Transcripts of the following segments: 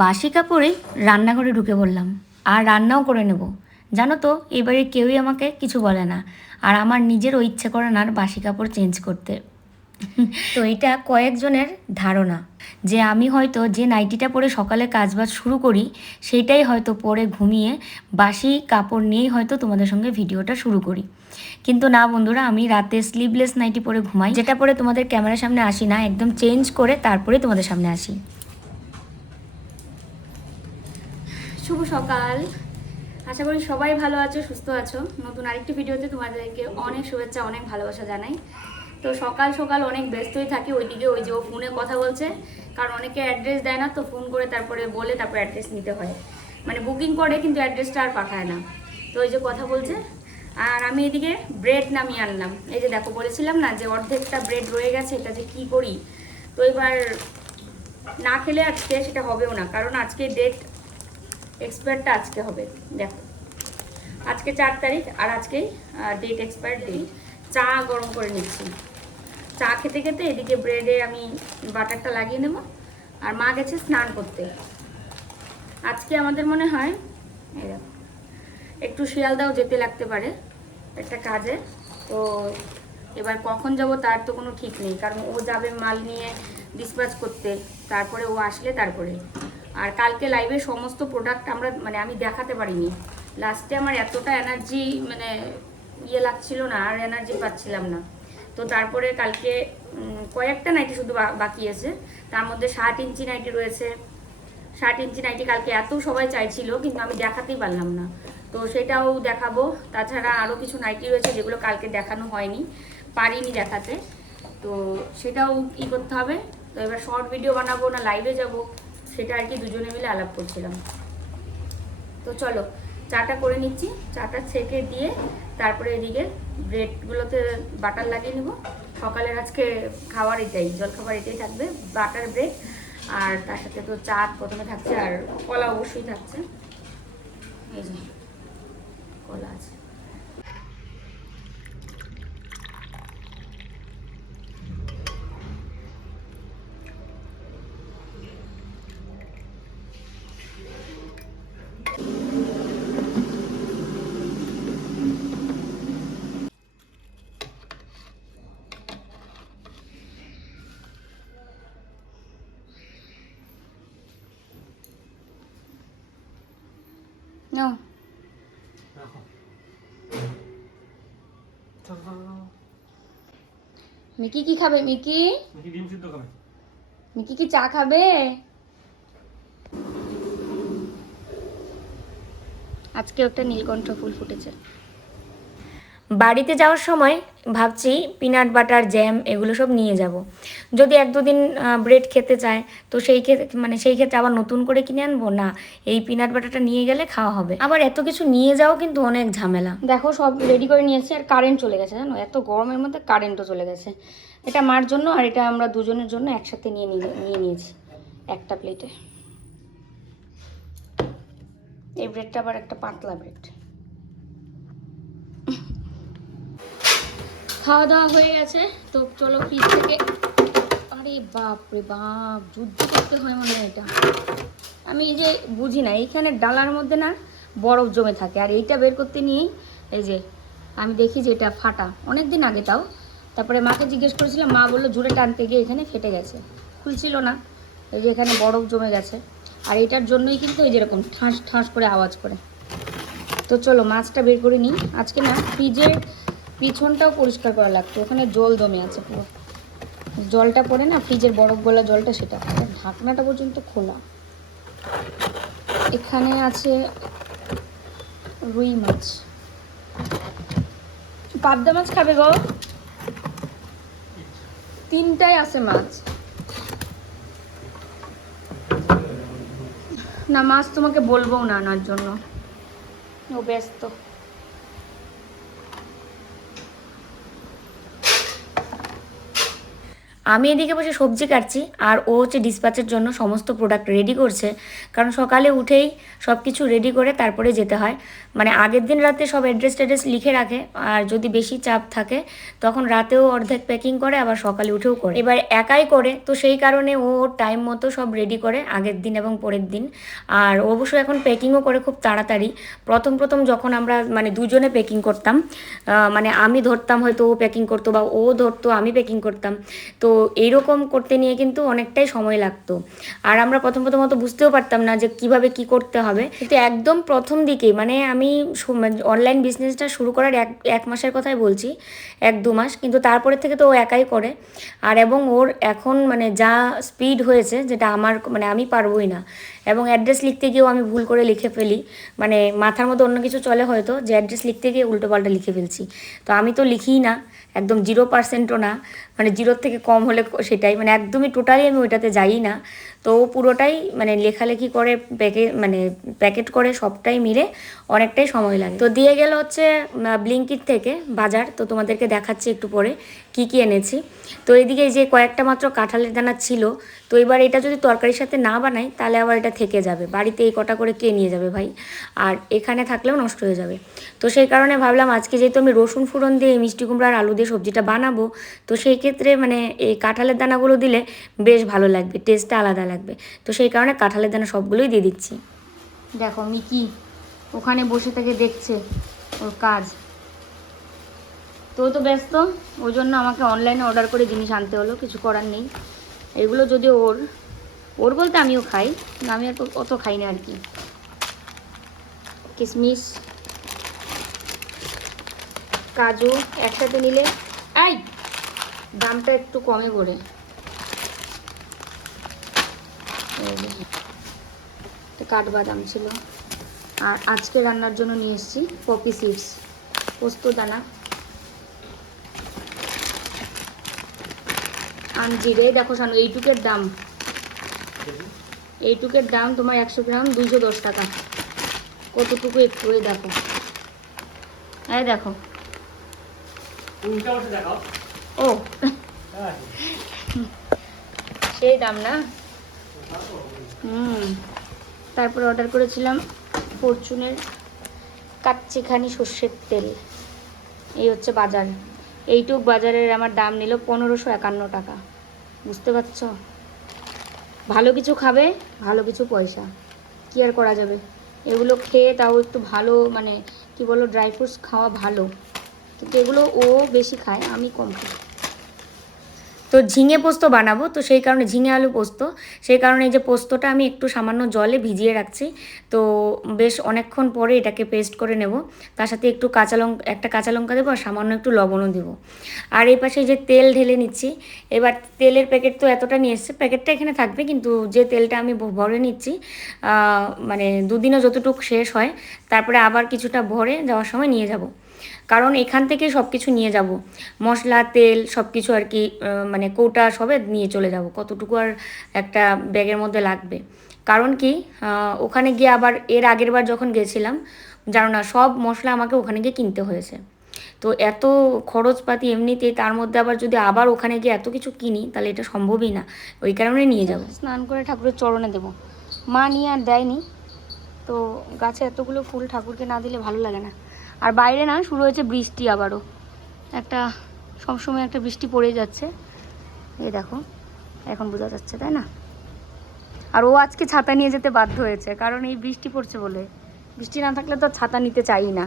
বাসি কাপড়ে রান্নাঘরে ঢুকে পড়লাম। আর রান্নাও করে নেব। জানো তো, এবারে কেউই আমাকে কিছু বলে না। আর আমার নিজেরও ইচ্ছে করে না আর বাসি কাপড় চেঞ্জ করতে। তো এটা কয়েকজনের ধারণা যে আমি হয়তো যে নাইটিটা পরে সকালে কাজবাজ শুরু করি সেটাই হয়তো পরে ঘুমিয়ে বাসি কাপড় নিয়েই হয়তো তোমাদের সঙ্গে ভিডিওটা শুরু করি। কিন্তু না বন্ধুরা, আমি রাতে স্লিভলেস নাইটি পরে ঘুমাই, যেটা পরে তোমাদের ক্যামেরার সামনে আসি না, একদম চেঞ্জ করে তারপরে তোমাদের সামনে আসি। শুভ সকাল। আশা করি সবাই ভালো আছো, সুস্থ আছো। নতুন আরেকটি ভিডিওতে তোমাদেরকে অনেক শুভেচ্ছা, অনেক ভালোবাসা জানাই। তো সকাল সকাল অনেক ব্যস্তই থাকি, ওইদিকে ওই যে ও ফোনে কথা বলছে, কারণ অনেকে অ্যাড্রেস দেয় না, তো ফোন করে তারপরে বলে তারপর অ্যাড্রেস নিতে হয়। মানে বুকিং করে, কিন্তু অ্যাড্রেসটা আর পাঠায় না। তো ওই যে কথা বলছে, আর আমি এদিকে ব্রেড নামিয়ে আনলাম। এই যে দেখো, বলেছিলাম না যে অর্ধেকটা ব্রেড রয়ে গেছে, এটা যে কী করি? তো এবার না খেলে আজকে সেটা হবেও না, কারণ আজকে ডেট এক্সপায়ারটা আজকে হবে দেখো। আজকে চার তারিখ আর আজকেই ডেট এক্সপায়ার ডেট চা গরম করে নিচ্ছি। চা খেতে খেতে এদিকে ব্রেডে আমি বাটারটা লাগিয়ে নেব আর মা গেছে স্নান করতে। আজকে আমাদের মনে হয় দেখো, একটু শিয়ালদাও যেতে লাগতে পারে একটা কাজে। তো এবার কখন যাব তার তো কোনো ঠিক নেই কারণ ও যাবে মাল নিয়ে ডিসপ্যাচ করতে তারপরে ও আসলে তারপরে। আর কালকে লাইভে সমস্ত প্রোডাক্ট আমরা মানে আমি দেখাতে পারিনি। লাস্টে আমার এতটা এনার্জি মানে ইয়ে লাগছিল না, আর এনার্জি পাচ্ছিলাম না। তো তারপরে কালকে কয়েকটা নাইটি শুধু বাকি আছে। তার মধ্যে ষাট ইঞ্চি নাইটি রয়েছে। ষাট ইঞ্চি নাইটি কালকে এত সবাই চাইছিল, কিন্তু আমি দেখাতেই পারলাম না। তো সেটাও দেখাবো। তাছাড়া আরও কিছু নাইটি রয়েছে যেগুলো কালকে দেখানো হয়নি, পারিনি দেখাতে। তো সেটাও ই করতে হবে। তো এবার শর্ট ভিডিও বানাবো না লাইভে যাব। সেটা আর কি দুজনে মিলে আলাপ করছিলাম। তো চলো, চাটা করে নিচ্ছি। চাটা ছেঁকে দিয়ে তারপরে এদিকে ব্রেডগুলোতে বাটার লাগিয়ে নেব। সকালের আজকে খাবার এটাই জলখাবার এটাই থাকবে, বাটার ব্রেড। আর তার সাথে তো চা প্রথমে থাকছে আর কলা অবশ্যই থাকছে। এই যে, কলা আছে নাও মিকি কি খাবে মিকি? নাকি ডিম সিদ্ধ খাবে। মিকি কি চা খাবে? আজকে একটা নীলকণ্ঠ ফুল ফুটেছে। বাড়িতে যাওয়ার সময় ভাবছি পিনাট বাটার জ্যাম এগুলো সব নিয়ে যাব। যদি এক দুদিন ব্রেড খেতে চায়, তো সেই ক্ষেত্রে মানে সেই ক্ষেত্রে আবার নতুন করে কিনে আনব? না, এই পিনাট বাটারটা নিয়ে গেলে খাওয়া হবে। আবার এত কিছু নিয়ে যাওয়া কিন্তু অনেক ঝামেলা। দেখো, সব রেডি করে নিয়েছি আর কারেন্ট চলে গেছে, জানো? এত গরমের মধ্যে কারেন্টও চলে গেছে। এটা মার জন্য, আর এটা আমরা দুজনের জন্য একসাথে নিয়ে নিয়ে নিয়ে নিয়েছি, একটা প্লেটে এই ব্রেডটা আবার একটা পাতলা ব্রেড খাওয়া দাওয়া হয়ে গেছে। তো চলো ফ্রিজ থেকে। আরে বাপ রে বাপ, যুদ্ধ করতে হয় মনে হয় এটা। আমি এই যে বুঝি না, এইখানে ডালার মধ্যে না বরফ জমে থাকে। আর এইটা বের করতে নিয়েই এই যে আমি দেখি যে এটা ফাটা। অনেক দিন আগে তাও। তারপরে মাকে জিজ্ঞেস করেছিলাম, মা বলল জুড়ে টানতে গিয়ে এখানে ফেটে গেছে। খুলছিল না। এই যে এখানে বরফ জমে গেছে। আর এটার জন্যই কিন্তু এই যেরকম ঠাস ঠাস করে আওয়াজ করে। তো চলো মাছটা বের করে নিই। আজকে না ফ্রিজের পিছনটাও পরিষ্কার করা লাগতো, ওখানে জল জমে আছে পুরো। জলটা পড়ে না, ফ্রিজের বরফ গলা জলটা সেটা ঢাকনাটা পর্যন্ত খোলা। এখানে আছে রুই মাছ। পাবদা মাছ খাবে গো? তিনটাই আছে মাছ। না, মাছ তোমাকে বলব না আনার জন্য। ও ব্যস্ত। আমি এদিকে বসে সবজি কাটছি আর ও হচ্ছে ডিসপ্যাচের জন্য সমস্ত প্রোডাক্ট রেডি করছে। কারণ সকালে উঠেই সব কিছু রেডি করে তারপরে যেতে হয়। মানে আগের দিন রাতে সব অ্যাড্রেস ট্যাড্রেস লিখে রাখে। আর যদি বেশি চাপ থাকে, তখন রাতেও অর্ধেক প্যাকিং করে, আবার সকালে উঠেও করে। এবার একাই করে, তো সেই কারণে ও টাইম মতো সব রেডি করে আগের দিন এবং পরের দিন। আর অবশ্য এখন প্যাকিংও করে খুব তাড়াতাড়ি। প্রথম প্রথম যখন আমরা মানে দুজনে প্যাকিং করতাম মানে আমি ধরতাম হয়তো ও প্যাকিং করতো বা ও ধরতো, আমি প্যাকিং করতাম। তো এইরকম করতে নিয়ে কিন্তু অনেকটাই সময় লাগতো। আর আমরা প্রথম প্রথমত বুঝতেও পারতাম না যে কীভাবে কি করতে হবে। কিন্তু একদম প্রথম দিকে মানে আমি অনলাইন বিজনেসটা শুরু করার এক এক মাসের কথাই বলছি, এক দু মাস। কিন্তু তারপরে থেকে তো ও একাই করে। আর এবং ওর এখন মানে যা স্পিড হয়েছে, যেটা আমার মানে আমি পারবোই না। এবং অ্যাড্রেস লিখতে গিয়েও আমি ভুল করে লিখে ফেলি। মানে মাথার মধ্যে অন্য কিছু চলে হয়তো, যে অ্যাড্রেস লিখতে গিয়ে উল্টোপাল্টা লিখে ফেলছি। তো আমি তো লিখিই না, একদম জিরো পার্সেন্টও না। মানে জিরোর থেকে কম হলে সেটাই মানে একদমই টোটালি আমি ওইটাতে যাই না। তো পুরোটাই মানে লেখালেখি করে, প্যাকে মানে প্যাকেট করে সবটাই মিলে অনেকটাই সময় লাগে। তো দিয়ে গেল হচ্ছে ব্লিঙ্কিট থেকে বাজার। তো তোমাদেরকে দেখাচ্ছি একটু পরে কি কি এনেছি। তো এইদিকে এই যে কয়েকটা মাত্র কাঁঠালের দানা ছিল, তো এবার এটা যদি তরকারির সাথে না বানাই, তাহলে আবার এটা থেকে যাবে। বাড়িতে এই কটা করে কে নিয়ে যাবে ভাই? আর এখানে থাকলেও নষ্ট হয়ে যাবে। তো সেই কারণে ভাবলাম আজকে যেহেতু আমি রসুন ফোড়ন দিয়ে মিষ্টি কুমড়া আর আলু দিয়ে সবজিটা বানাবো, তো সেই ক্ষেত্রে মানে এই কাঁঠালের দানাগুলো দিলে বেশ ভালো লাগবে টেস্টটা আলাদা লাগবে। তো সেই কারণে কাঁঠালের দানা সবগুলোই দিয়ে দিচ্ছি। দেখো, মিকি ওখানে বসে থেকে দেখছে ওর কাজ। তো তো ব্যস্ত, ওই জন্য আমাকে অনলাইনে অর্ডার করে জিনিস আনতে হলো, কিছু করার নেই। এগুলো যদি ওর ওর বলতে আমিও খাই আমি আর অত খাই না আর কি। কিশমিশ কাজু একসাথে নিলে, এই দামটা একটু কমে পড়ে। কাঠবাদাম ছিল। আর আজকে রান্নার জন্য নিয়ে এসেছি পপি সিডস, পোস্ত দানা, আর জিরে, দেখো শানু এইটুকের দাম। এইটুকের দাম তোমার একশো গ্রাম, দুইশো দশ টাকা। কতটুকু একটু দেখো। হ্যাঁ দেখো। দেখাও। ও। সেই দাম না? হুম। তারপরে অর্ডার করেছিলাম ফরচুনের কাচ্চিখানি সর্ষের তেল। এই হচ্ছে বাজার। এইটুক বাজারের আমার দাম নিল পনেরোশো একান্ন টাকা। বুঝতে পারছ? ভালো কিছু খাবে ভালো কিছু পয়সা। কি আর করা যাবে? এগুলো খেয়ে তাও একটু ভালো মানে কি বলো ড্রাই ফ্রুটস খাওয়া ভালো। এগুলো ও বেশি খায়, আমি কম খাই। তো ঝিঙে পোস্ত বানাবো, তো সেই কারণে ঝিঙে আলু পোস্ত। সেই কারণে যে পোস্তটা আমি একটু সামান্য জলে ভিজিয়ে রাখছি, তো বেশ অনেকক্ষণ পরে এটাকে পেস্ট করে নেব। তার সাথে একটু কাঁচা লঙ্কা একটা কাঁচা লঙ্কা দেবো আর সামান্য একটু লবণও দেবো। আর এই পাশে যে তেল ঢেলে নিচ্ছি, এবার তেলের প্যাকেট তো এতটা নিয়ে এসছে, প্যাকেটটা এখানে থাকবে কিন্তু যে তেলটা আমি ভরে নিচ্ছি মানে দুদিনও যতটুকু শেষ হয়, তারপরে আবার কিছুটা ভরে যাওয়ার সময় নিয়ে যাব। কারণ এখান থেকে সব কিছু নিয়ে যাব। মশলা, তেল সব কিছু আর কি মানে কৌটা সবে নিয়ে চলে যাব। কতটুকু আর একটা ব্যাগের মধ্যে লাগবে। কারণ কি ওখানে গিয়ে আবার এর আগের বার যখন গেছিলাম, জানো না, সব মশলা আমাকে ওখানে গিয়ে কিনতে হয়েছে। তো এত খরচপাতি এমনিতেই তার মধ্যে আবার যদি আবার ওখানে গিয়ে এত কিছু কিনি, তাহলে এটা সম্ভবই না। ওই কারণে নিয়ে যাব। স্নান করে ঠাকুরের চরণে দেবো। মা নিয়ে আর দেয়নি। তো গাছে এতগুলো ফুল ঠাকুরকে না দিলে ভালো লাগে না। আর বাইরে না, শুরু হয়েছে বৃষ্টি আবারও। একটা, সবসময় একটা বৃষ্টি পড়েই যাচ্ছে। এই দেখো, এখন বোঝা যাচ্ছে, তাই না? আর ও আজকে ছাতা নিয়ে যেতে বাধ্য হয়েছে, কারণ এই বৃষ্টি পড়ছে বলে। বৃষ্টি না থাকলে তো ছাতা নিতে চাই না।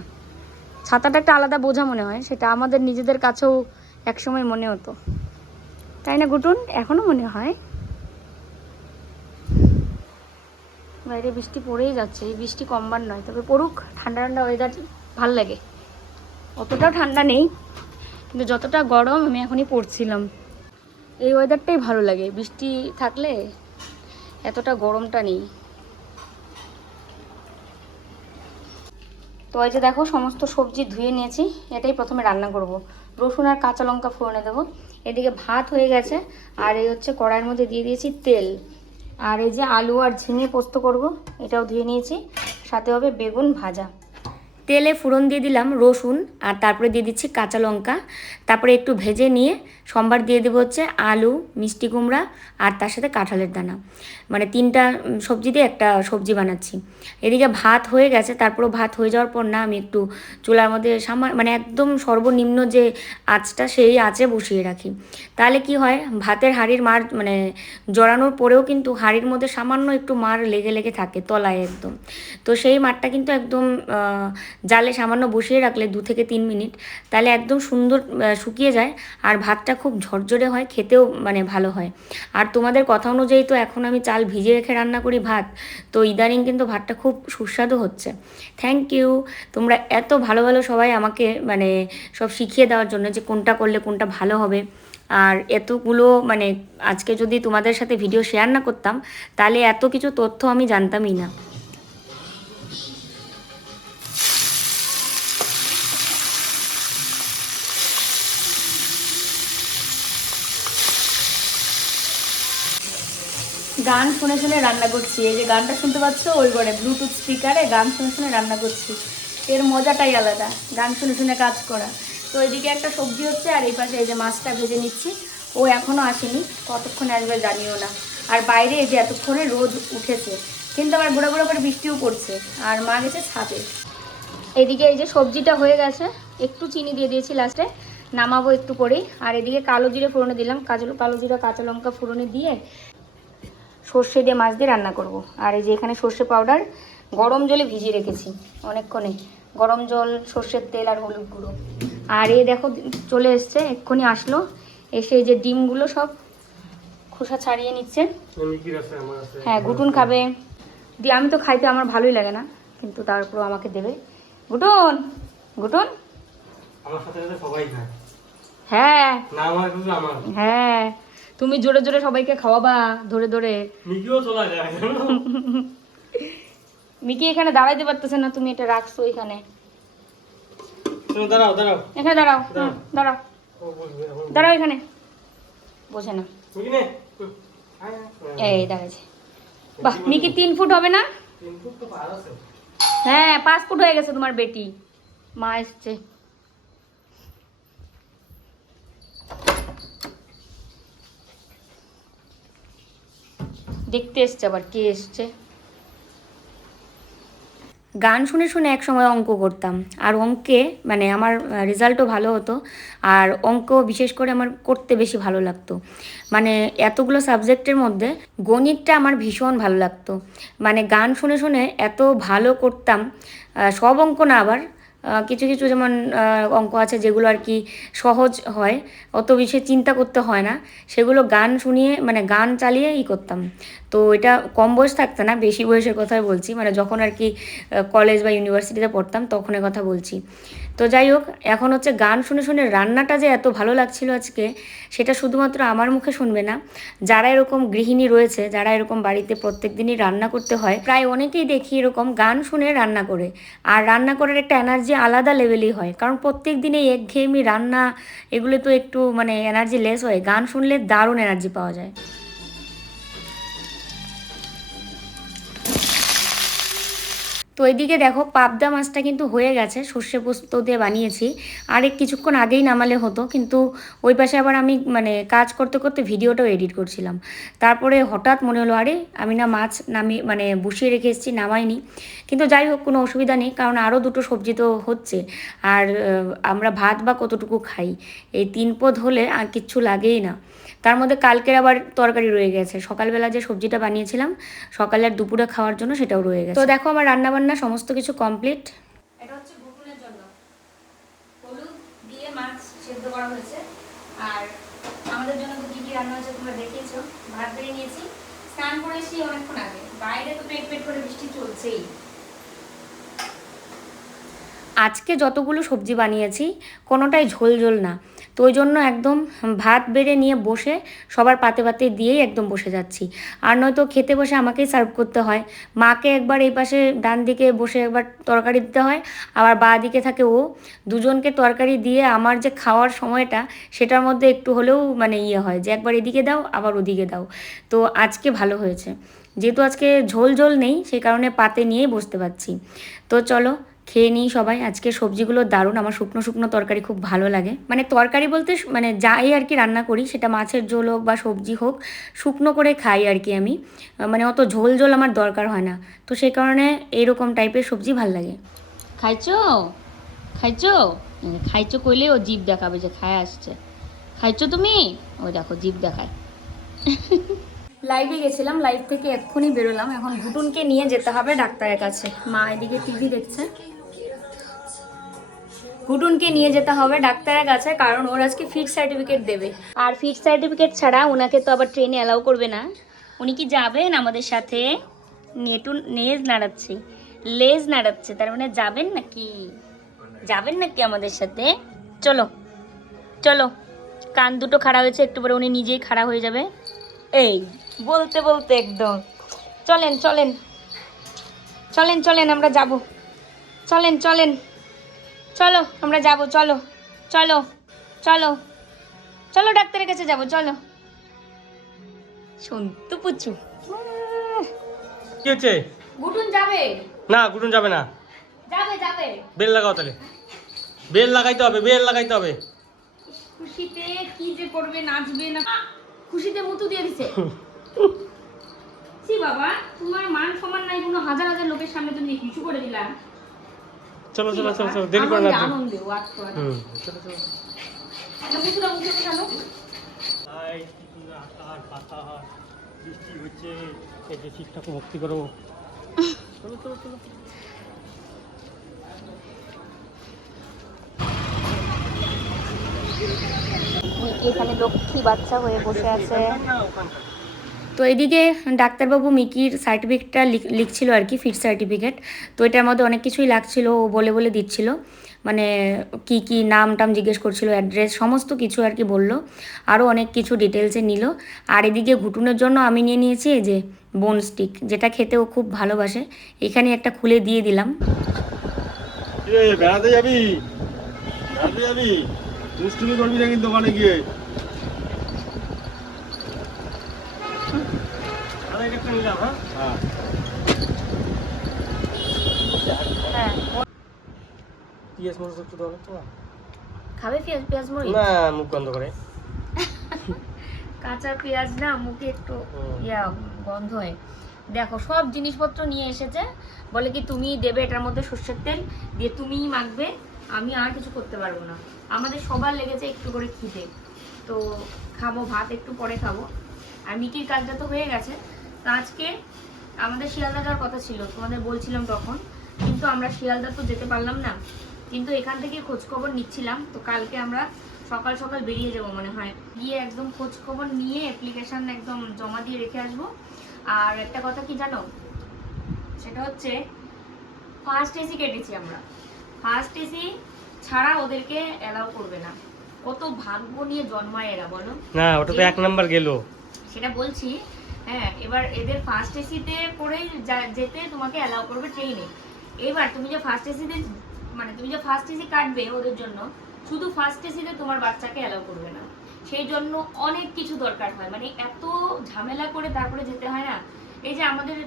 ছাতাটা একটা আলাদা বোঝা মনে হয়, সেটা আমাদের নিজেদের কাছেও একসময় মনে হতো। তাই না, গুটুন? এখনও মনে হয়? বাইরে বৃষ্টি পড়েই যাচ্ছে, এই বৃষ্টি কমবার নয়, তবে পড়ুক, ঠান্ডা ঠান্ডা ওয়েদার ভালো লাগে। অতটাও ঠান্ডা নেই, কিন্তু যতটা গরম আমি এখনই পড়ছিলাম। এই ওয়েদারটাই ভালো লাগে। বৃষ্টি থাকলে এতটা গরমটা নেই। তো এই যে দেখো, সমস্ত সবজি ধুয়ে নিয়েছি। এটাই প্রথমে রান্না করব। রসুন আর কাঁচা লঙ্কা ফোড়নে দেবো। এদিকে ভাত হয়ে গেছে, আর এই হচ্ছে কড়াইয়ের মধ্যে দিয়ে দিয়েছি তেল। আর এই যে আলু আর ঝিঙে পোস্ত করব, এটাও ধুয়ে নিয়েছি। সাথে হবে বেগুন ভাজা। তেলে ফোড়ন দিয়ে দিলাম রসুন আর তারপরে দিয়ে দিচ্ছি কাঁচা লঙ্কা। তারপরে একটু ভেজে নিয়ে সম্বার দিয়ে দেবো হচ্ছে আলু, মিষ্টি কুমড়া আর তার সাথে কাঁঠালের দানা। মানে তিনটা সবজি দিয়ে একটা সবজি বানাচ্ছি। এদিকে ভাত হয়ে গেছে তারপরে ভাত হয়ে যাওয়ার পর না আমি একটু চুলার মধ্যে সামা মানে একদম সর্বনিম্ন যে আঁচটা, সেই আঁচে বসিয়ে রাখি। তাহলে কি হয়, ভাতের হাঁড়ির মার মানে জড়ানোর পরেও কিন্তু হাঁড়ির মধ্যে সামান্য একটু মার লেগে লেগে থাকে তলায় একদম। তো সেই মারটা কিন্তু একদম জালে সামান্য বসিয়ে রাখলে দু থেকে তিন মিনিট, তাহলে একদম সুন্দর শুকিয়ে যায়। আর ভাতটা খুব ঝরঝরে হয়, খেতেও মানে ভালো হয়। আর তোমাদের কথা অনুযায়ী তো এখন আমি চাল ভিজে রেখে রান্না করি ভাত, তো ইদানিং কিন্তু ভাতটা খুব সুস্বাদু হচ্ছে। থ্যাংক ইউ তোমরা এত ভালো ভালো সবাই আমাকে মানে সব শিখিয়ে দেওয়ার জন্য যে কোনটা করলে কোনটা ভালো হবে। আর এতগুলো মানে আজকে যদি তোমাদের সাথে ভিডিও শেয়ার না করতাম, তাহলে এত কিছু তথ্য আমি জানতামই না। গান শুনে শুনে রান্না করছি। এই যে গানটা শুনতে পাচ্ছ? ওই ঘরে ব্লুটুথ স্পিকারে গান শুনে শুনে রান্না করছি। এর মজাটাই আলাদা, গান শুনে শুনে কাজ করা। তো এদিকে একটা সবজি হচ্ছে আর এই পাশে এই যে মাছটা ভেজে নিচ্ছি। ও এখনও আসেনি, কতক্ষণে আসবে জানিও না। আর বাইরে এই যে এতক্ষণে রোদ উঠেছে, কিন্তু আবার ঘোরা ঘোরা করে বৃষ্টিও পড়ছে। আর মা গেছে ছাদে। এদিকে এই যে সবজিটা হয়ে গেছে, একটু চিনি দিয়ে দিয়েছি লাস্টে নামাবো একটু করেই আর এদিকে কালো জিরে ফোড়নে দিলাম কাজল কালো জিরা, কাঁচা লঙ্কা ফোড়নে দিয়ে সর্ষে দিয়ে মাছ দিয়ে রান্না করব। আর এই যে এখানে সর্ষে পাউডার গরম জলে ভিজিয়ে রেখেছি অনেকক্ষণে। গরম জল সর্ষের তেল আর হলুদ গুঁড়ো। আর এ দেখো চলে এসছে এক্ষুনি আসলো। এসে এই যে ডিমগুলো সব খোসা ছাড়িয়ে নিচ্ছে। হ্যাঁ গুটুন খাবে। দিয়ে আমি তো খাইতে আমার ভালোই লাগে না কিন্তু তারপরও আমাকে দেবে। গুটুন গুটুন। আমার সাথে সবাই হ্যাঁ। না আমার। হ্যাঁ। তুমি জোরে জোরে সবাইকে খাওয়াবা ধরে ধরে। মিকি এখানে দাঁড়াইতে পারতেছে না তুমি এটা রাখছো এখানে। দাঁড়াও দাঁড়াও। এখানে দাঁড়াও দাঁড়াও। দাঁড়াও। এখন। বোঝে না। এই দাঁড়াইছে। বাহ মিকি তিন ফুট হবে না? হ্যাঁ পাঁচ ফুট হয়ে গেছে তোমার বেটি। মা এসছে। দেখতে এসছে, আবার কে এসছে? গান শুনে শুনে এক সময় অঙ্ক করতাম। আর অঙ্কে মানে আমার রেজাল্টও ভালো হতো। আর অঙ্ক বিশেষ করে আমার করতে বেশি ভালো লাগতো। মানে এতগুলো সাবজেক্টের মধ্যে গণিতটা আমার ভীষণ ভালো লাগতো। মানে গান শুনে শুনে এত ভালো করতাম সব অঙ্ক না আবার কিছু কিছু যেমন অঙ্ক আছে যেগুলো আর কি সহজ হয়, অত বেশি চিন্তা করতে হয় না। সেগুলো গান শুনিয়ে মানে গান চালিয়ে ই করতাম। তো এটা কম বয়স থাকতে না, বেশি বয়সের কথাই বলছি মানে যখন আর কি কলেজ বা ইউনিভার্সিটিতে পড়তাম তখনের কথা বলছি। তো যাই হোক, এখন হচ্ছে গান শুনে শুনে রান্নাটা যে এত ভালো লাগছিল আজকে, সেটা শুধুমাত্র আমার মুখে শুনবে না, যারা এরকম গৃহিণী রয়েছে, যারা এরকম বাড়িতে প্রত্যেক দিনই রান্না করতে হয়, প্রায় অনেকেই দেখি এরকম গান শুনে রান্না করে। আর রান্না করার একটা এনার্জি আলাদা লেভেলই হয়। কারণ প্রত্যেক দিনে একঘেয়েমি, রান্না, এগুলো তো একটু মানে এনার্জি লেস হয়। গান শুনলে দারুণ এনার্জি পাওয়া যায়। তো এদিকে দেখো পাবদা মাছটা কিন্তু হয়ে গেছে, সর্ষে পোস্ত দিয়ে বানিয়েছি। আর কিছুক্ষণ আগেই নামালে হতো, কিন্তু ওই পাশে আবার আমি মানে কাজ করতে করতে ভিডিওটাও এডিট করছিলাম। তারপরে হঠাৎ মনে হলো, আরে আমি না মাছ নামি মানে বসিয়ে রেখে এসেছি, নামাইনি। কিন্তু যাই হোক, কোনো অসুবিধা নেই, কারণ আরও দুটো সবজি তো হচ্ছে। আর আমরা ভাত বা কতটুকু খাই, এই তিন পদ হলে আর কিচ্ছু লাগেই না। তার মধ্যে কালকের আবার তরকারি রয়ে গেছে। সকালবেলা যে সবজিটা বানিয়েছিলাম সকালে আর দুপুরে খাওয়ার জন্য সেটাও রয়ে গেছে। তো দেখো আমার রান্না বান্না সমস্ত কিছু কমপ্লিট এটা হচ্ছে জন্য। হলুদ দিয়ে মাছ সেদ্ধ করা হয়েছে। আর আমাদের জন্য কি কি রান্না হয়েছে তোমরা দেখিয়েছো। ভাত বেড়ে নিয়েছি। স্নান করে এসেছি অনেকক্ষণ আগে। বাইরে তো পেট পেট করে বৃষ্টি চলছেই। আজকে যতগুলো সবজি বানিয়েছি কোনোটাই ঝোল ঝোল না। তো ওই জন্য একদম ভাত বেড়ে নিয়ে বসে সবার পাতে পাতে দিয়েই একদম বসে যাচ্ছি। আর নয়তো খেতে বসে আমাকেই সার্ভ করতে হয়। মাকে একবার এই পাশে ডান দিকে বসে একবার তরকারি দিতে হয়, আবার বা দিকে থাকে ও। দুজনকে তরকারি দিয়ে আমার যে খাওয়ার সময়টা, সেটার মধ্যে একটু হলেও মানে ইয়ে হয় যে একবার এদিকে দাও, আবার ওদিকে দাও। তো আজকে ভালো হয়েছে। যেহেতু আজকে ঝোল ঝোল নেই, সেই কারণে পাতে নিয়েই বসতে পারছি। তো চলো খেয়ে নিই সবাই। আজকে সবজিগুলো দারুণ। আমার শুকনো শুকনো তরকারি খুব ভালো লাগে। মানে তরকারি বলতে মানে যাই আর কি রান্না করি সেটা মাছের ঝোল হোক বা সবজি হোক শুকনো করে খাই আর কি আমি। মানে অত ঝোল ঝোল আমার দরকার হয় না। তো সেই কারণে এইরকম টাইপের সবজি ভালো লাগে। খাইছো? খাইছো? খাইছো কইলে ও জিভ দেখাবে যে খায় আসছে। খাইছো তুমি? ওই দেখো জিভ দেখায়। লাইভে গেছিলাম লাইভ থেকে এক্ষুনি বেরোলাম। এখন ঘুটুনকে নিয়ে যেতে হবে ডাক্তারের কাছে। মা এদিকে টিভি দেখছে। ঘুটুনকে নিয়ে যেতে হবে ডাক্তারের কাছে কারণ ওর আজকে ফিট সার্টিফিকেট দেবে। আর ফিট সার্টিফিকেট ছাড়া ওনাকে তো আবার ট্রেনে অ্যালাউ করবে না। উনি কি যাবেন আমাদের সাথে? নেটু নেজ নাড়াচ্ছে। লেজ নাড়াচ্ছে তার মানে যাবেন নাকি? যাবেন নাকি আমাদের সাথে? চলো চলো। কান দুটো খাড়া হয়েছে একটু পরে উনি নিজেই খাড়া হয়ে যাবে। এই বলতে বলতে একদম। চলেন চলেন। চলেন চলেন আমরা যাব। চলেন চলেন। চলো আমরা যাব চলো চলো চলো চলো ডাক্তারের কাছে যাব চলো। শুনতু পুচু। কি হচ্ছে? গুটুন যাবে। না গুটুন যাবে না। যাবে যাবে। বেল লাগাও তাহলে। বেল লাগাইতে হবে বেল লাগাইতে হবে। খুশিতে কি যে করবে নাচবে না। খুশিতে মুতু দিয়ে দিছে। সি বাবা তোমার মান সম্মান নাই কোনো হাজার হাজার লোকের সামনে তুমি কিছু করে দিলাম চলো চলো চলো চলো দেরি করে না। আনন্দে। ওয়াট করে হুম। চলো চলো। মুতুটা মুখে বসানো আয় কি সুন্দর আকাশ বাতাস বৃষ্টি হচ্ছে এই যে শীতটাকে মুক্তি করো। চলো চলো চলো। এখানে লক্ষ্মী বাচ্চা হয়ে বসে আছে। তো এদিকে ডাক্তারবাবু মিকির সার্টিফিকেটটা লিখছিল আর কি ফিট সার্টিফিকেট তো এটার মধ্যে অনেক কিছুই লাগছিল, ও বলে বলে দিচ্ছিল। মানে কি কি নাম টাম জিজ্ঞেস করছিল অ্যাড্রেস সমস্ত কিছু আর কি বলল। আরও অনেক কিছু ডিটেলসে নিল। আর এদিকে ঘুটুনের জন্য আমি নিয়ে নিয়েছি এই যে বোন স্টিক যেটা খেতে ও খুব ভালোবাসে। এখানে একটা খুলে দিয়ে দিলাম। বেড়াতে যাবি? বেড়াতে যাবি? দুষ্টুমি করবি না কিন্তু ওখানে গিয়ে? আরে এটা একটা নিলাম পিএস মরিচ একটু দাও তো খাবে পেঁয়াজ পেঁয়াজ মরিচ? না মুখ বন্ধ করে। কাঁচা পেঁয়াজ না মুখে একটু ইয়া গন্ধ হয়। দেখো সব জিনিসপত্র নিয়ে এসেছে। বলে কি তুমি দেবে এটার মধ্যে সর্ষের তেল দিয়ে তুমিই মাখবে আমি আর কিছু করতে পারব না। আমাদের সবার লেগেছে একটু করে খিদে। তো খাব ভাত একটু পরে খাব। আর মিকির কাজটা তো হয়ে গেছে। তো আজকে আমাদের শিয়ালদা যাওয়ার কথা ছিল তোমাদের বলছিলাম তখন। কিন্তু আমরা শিয়ালদা তো যেতে পারলাম না। কিন্তু এখান থেকে খোঁজ খবর নিচ্ছিলাম তো কালকে আমরা সকাল সকাল বেরিয়ে যাব মনে হয়। গিয়ে একদম খোঁজ খবর নিয়ে অ্যাপ্লিকেশন একদম জমা দিয়ে রেখে আসব। আর একটা কথা কি জানো? সেটা হচ্ছে ফার্স্ট এসি কেটেছি আমরা। ফার্স্ট এসি ছাড়া ওদেরকে অ্যালাউ করবে না। কত ভাগ্য নিয়ে জন্মায় এরা বলো? না ওটা তো এক নাম্বার গেল। সেটা বলছি হ্যাঁ এবার এদের ফার্স্ট এসিতে করেই যেতে তোমাকে অ্যালাউ করবে ট্রেনে এবার তুমি যে ফার্স্ট এসিতে মানে তুমি যে ফার্স্ট এসি কাটবে ওদের জন্য, শুধু ফার্স্ট এসিতে তোমার বাচ্চাকে অ্যালাউ করবে না। সেই জন্য অনেক কিছু দরকার হয়। মানে এত ঝামেলা করে তারপরে যেতে হয় না। এই যে আমাদের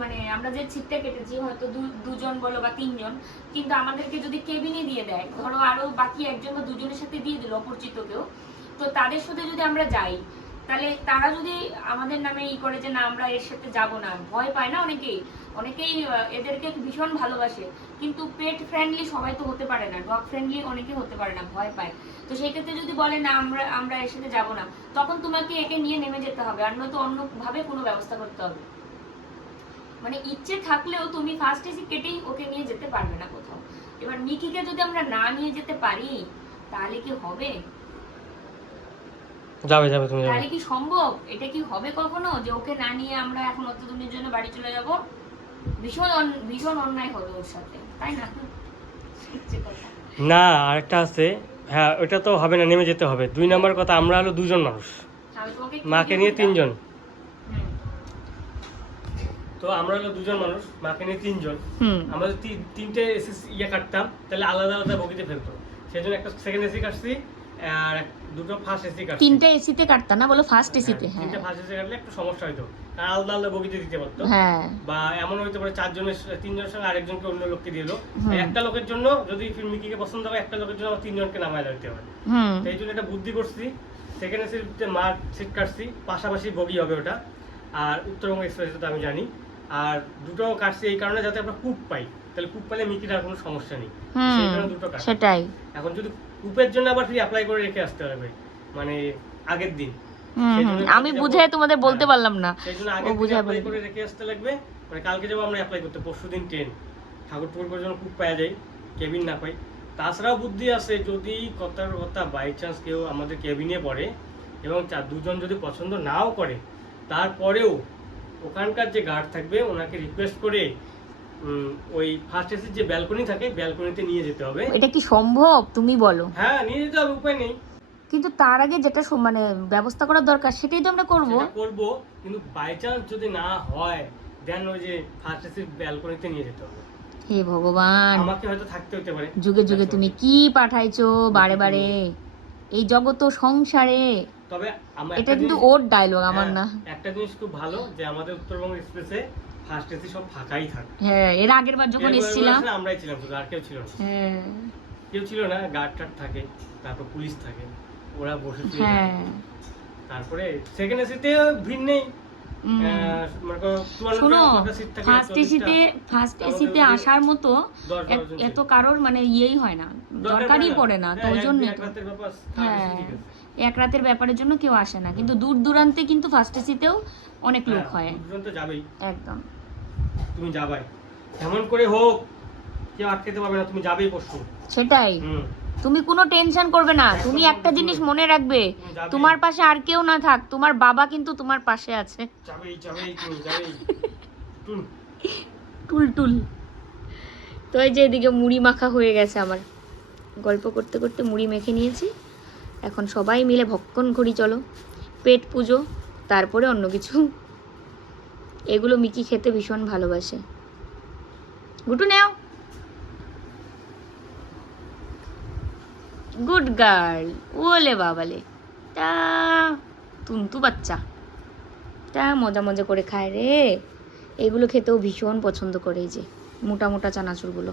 মানে আমরা যে ছিটটা কেটেছি, হয়তো দুজন বলো বা তিনজন, কিন্তু আমাদেরকে যদি কেবিনে দিয়ে দেয়, ধরো আরও বাকি একজন বা দুজনের সাথে দিয়ে দিল, অপরিচিত কেউ, তো তাদের সাথে যদি আমরা যাই তাহলে তারা যদি আমাদের নামে ই করে যে না, আমরা এর সাথে যাব না, ভয় পায় না অনেকেই। অনেকেই এদেরকে ভীষণ ভালোবাসে। কিন্তু পেট ফ্রেন্ডলি সবাই তো হতে পারে না ডগ ফ্রেন্ডলি অনেকে হতে পারে না, ভয় পায়। তো সেই ক্ষেত্রে যদি বলে না, আমরা আমরা এর সাথে যাব না, তখন তোমাকে একে নিয়ে নেমে যেতে হবে আর নয়তো অন্যভাবে কোনো ব্যবস্থা করতে হবে। মানে ইচ্ছে থাকলেও তুমি ফার্স্ট এসি কেটেই ওকে নিয়ে যেতে পারবে না কোথাও। এবার মিকিকে যদি আমরা না নিয়ে যেতে পারি, তাহলে কি হবে? যাবে যাবে তুমি যাবে। তাহলে কি সম্ভব? এটা কি হবে কখনো? যে ওকে না নিয়ে আমরা এখন অত দিনের জন্য বাড়ি চলে যাব? ভীষণ ভীষণ অন্যায় হবে ওর সাথে তাই না? না আরেকটা আছে। হ্যাঁ ওটা তো হবে না নেমে যেতে হবে। দুই নাম্বার কথা আমরা হলো দুজন মানুষ। মাকে নিয়ে তিনজন। তো আমরা হলো দুজন মানুষ মাকে নিয়ে তিনজন। আমরা যদি তিনটে এসি ইয়ে কাটতাম তাহলে আলাদা আলাদা বগিতে ফেলতো। সেই জন্য একটা সেকেন্ড এসি কাটছি। আর দুটো ফার্স্ট এসি কাটছি। তিনটা এসিতে কাটতা না? বলো ফার্স্ট এসিতে হ্যাঁ তিনটা ফার্স্ট এসি কাটলে একটু সমস্যা হতো কারণ আলাদা আলাদা বগিতে দিতে পারতো। হ্যাঁ। বা এমন হইতে পারে চারজনের তিনজনের সঙ্গে আরেকজনকে অন্য লোককে দিলো। একটা লোকের জন্য যদি ফিল্মিকিকে পছন্দ হয় একটা লোকের জন্য আমার তিনজনকে নামায় দিতে হয়। হুম। এই জন্য বুদ্ধি করছি। সেকেন্ড এসিতে মার্ক সিট কাটছি। পাশাপাশি বগি হবে ওটা। আর উত্তরবঙ্গ এক্সপ্রেস তো আমি জানি। আর দুটো কাটছি এই কারণে যাতে আমরা কূপ পাই। তাহলে কূপ পাইলে মিকির আর কোনো সমস্যা নেই। সেই কারণে দুটো কাট সেটাই। এখন যদি কূপের জন্য আবার ফ্রি অ্যাপ্লাই করে রেখে আসতে হবে মানে আগের দিন। আমি যাবো- বুঝে তোমাদের বলতে হ্যাঁ। পারলাম না। জন্য ও আগে বুঝে অ্যাপ্লাই করে রেখে আসতে লাগবে। মানে কালকে যাব আমরা অ্যাপ্লাই করতে পরশু দিন ট্রেন ঠাকুর টুকুর করে যেন কূপ পাওয়া যায় কেবিন না পাই। তাছাড়াও বুদ্ধি আছে যদি কথার কথা বাই চান্স কেউ আমাদের কেবিনে পড়ে এবং চার দুজন যদি পছন্দ নাও করে তারপরেও ওখানকার যে গার্ড থাকবে ওনাকে রিকোয়েস্ট করে ওই ফার্স্ট এসির যে ব্যালকনি থাকে ব্যালকনিতে নিয়ে যেতে হবে। এটা কি সম্ভব? তুমি বলো। হ্যাঁ নিয়ে যেতে হবে উপায় নেই। কিন্তু তার আগে যেটা মানে ব্যবস্থা দরকার সেটাই তো আমরা করব। সেটা করব কিন্তু বাই চান্স যদি না হয় দেন ওই যে ফার্স্ট এসির ব্যালকনিতে নিয়ে যেতে হবে। হে ভগবান! আমাকে হয়তো থাকতে হতে পারে। যুগে যুগে তুমি কি পাঠাইছো বারে বারে? এই জগত সংসারে। তবে আমার এটা কিন্তু ওর ডায়লগ আমার হ্যাঁ, না। একটা জিনিস খুব ভালো যে আমাদের উত্তরবঙ্গ এক্সপ্রেসে ফার্স্ট এসি সব ফাঁকাই থাকে। হ্যাঁ এর আগের বার যখন এসেছিলাম। আমরাই ছিলাম শুধু আর কেউ ছিল না। হ্যাঁ। কেউ ছিল না গার্ড টার্ড থাকে তারপর পুলিশ থাকে ওরা বসেছিল হ্যাঁ। তারপরে সেকেন্ড এসিতে ভিড় নেই। শোনো ফার্স্ট এসিতে ফার্স্ট এসিতে আসার মতো এত-। কারোর মানে ইয়েই হয় না। দরকারই পড়ে না। তো হ্যাঁ, ওই তো রাতের হ্যাঁ। এক রাতের ব্যাপারের জন্য কেউ আসে না। কিন্তু দূর দূরান্তে কিন্তু ফার্স্ট এসিতেও অনেক লোক হ্যাঁ, হয় তো যাবেই। একদম। তুমি যাবাই। এমন করে হোক কেউ আটকাতে পারবে না তুমি যাবেই পরশু। সেটাই। হুম। তুমি কোনো টেনশন করবে না তুমি একটা জিনিস মনে রাখবে তোমার পাশে আর কেউ না থাক তোমার বাবা কিন্তু তোমার পাশে আছে। টুল টুল। তো এই যে এদিকে মুড়ি মাখা হয়ে গেছে আমার। গল্প করতে করতে মুড়ি মেখে নিয়েছি। এখন সবাই মিলে ভক্ষণ করি চলো। পেট পুজো তারপরে অন্য কিছু। এগুলো মিকি খেতে ভীষণ ভালোবাসে। গুটু নেও। গুড গার্ল ওলে বাবালে। তা, তুন্তু বাচ্চা। তা, মজা মজা করে খায় রে। এগুলো খেতেও ভীষণ পছন্দ করে যে, মোটা মোটা চানাচুরগুলো।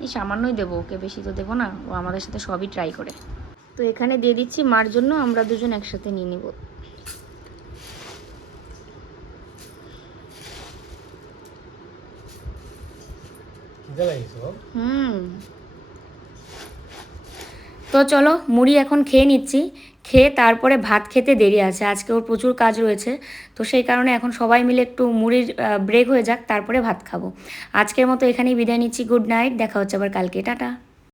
এই সামান্যই দেবো, ওকে বেশি তো দেবো না, ও আমাদের সাথে সবই ট্রাই করে। তো এখানে দিয়ে দিচ্ছি মার জন্য আমরা দুজন একসাথে নিয়ে নেব। হুম। তো চলো মুড়ি এখন খেয়ে নিচ্ছি। খেয়ে তারপরে ভাত খেতে দেরি আছে আজকে ওর প্রচুর কাজ রয়েছে। তো সেই কারণে এখন সবাই মিলে একটু মুড়ির ব্রেক হয়ে যাক তারপরে ভাত খাব। আজকের মতো এখানেই বিদায় নিচ্ছি গুড নাইট দেখা হচ্ছে আবার কালকে টাটা।